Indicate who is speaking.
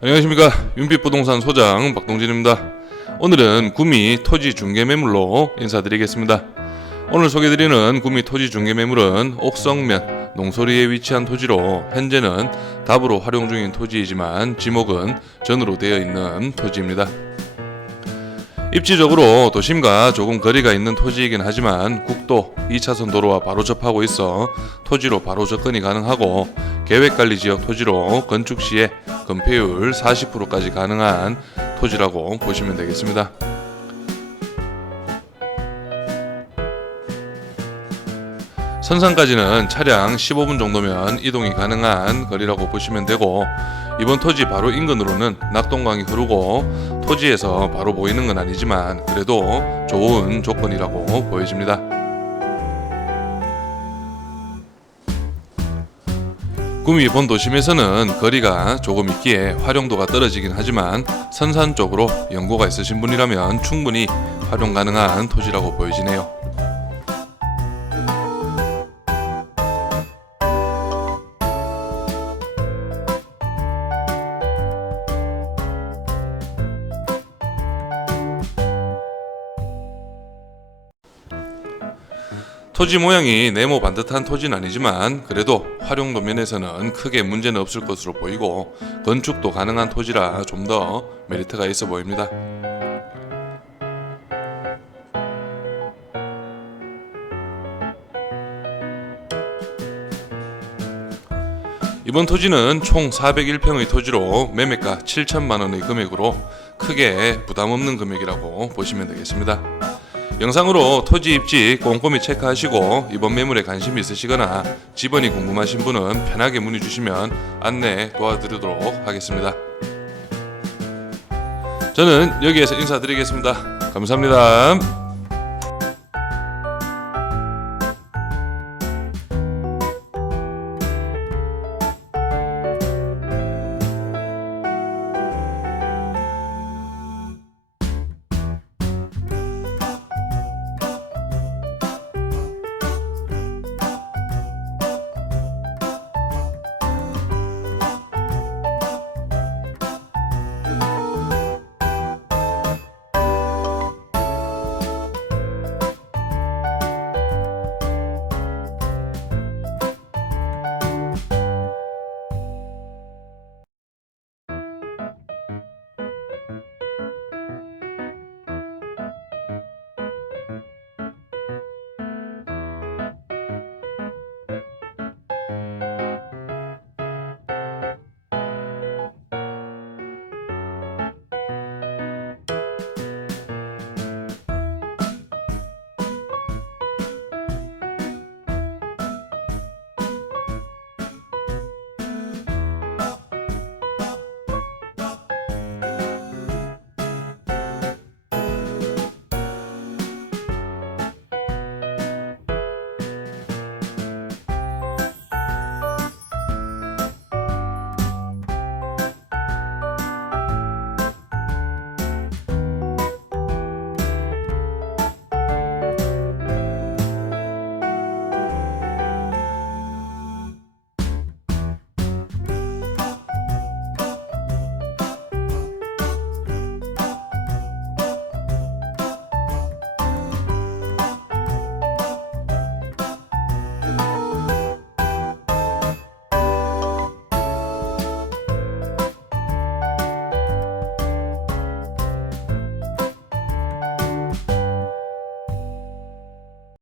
Speaker 1: 안녕하십니까 윤빛부동산 소장 박동진입니다. 오늘은 구미 토지 중개 매물로 인사드리겠습니다. 오늘 소개드리는 구미 토지 중개 매물은 옥성면 농소리에 위치한 토지로 현재는 답으로 활용 중인 토지이지만 지목은 전으로 되어 있는 토지입니다. 입지적으로 도심과 조금 거리가 있는 토지이긴 하지만 국도 2차선 도로와 바로 접하고 있어 토지로 바로 접근이 가능하고 계획관리 지역 토지로 건축 시에 건폐율 40%까지 가능한 토지라고 보시면 되겠습니다. 선산까지는 차량 15분 정도면 이동이 가능한 거리라고 보시면 되고 이번 토지 바로 인근으로는 낙동강이 흐르고 토지에서 바로 보이는 건 아니지만 그래도 좋은 조건이라고 보여집니다. 구미 본 도심에서는 거리가 조금 있기에 활용도가 떨어지긴 하지만 선산 쪽으로 연고가 있으신 분이라면 충분히 활용 가능한 토지라고 보여지네요. 토지 모양이 네모 반듯한 토지는 아니지만 그래도 활용도 면에서는 크게 문제는 없을 것으로 보이고 건축도 가능한 토지라 좀 더 메리트가 있어 보입니다. 이번 토지는 총 401평의 토지로 매매가 7천만 원의 금액으로 크게 부담 없는 금액이라고 보시면 되겠습니다. 영상으로 토지 입지 꼼꼼히 체크하시고 이번 매물에 관심이 있으시거나 집원이 궁금하신 분은 편하게 문의 주시면 안내 도와드리도록 하겠습니다. 저는 여기에서 인사드리겠습니다. 감사합니다.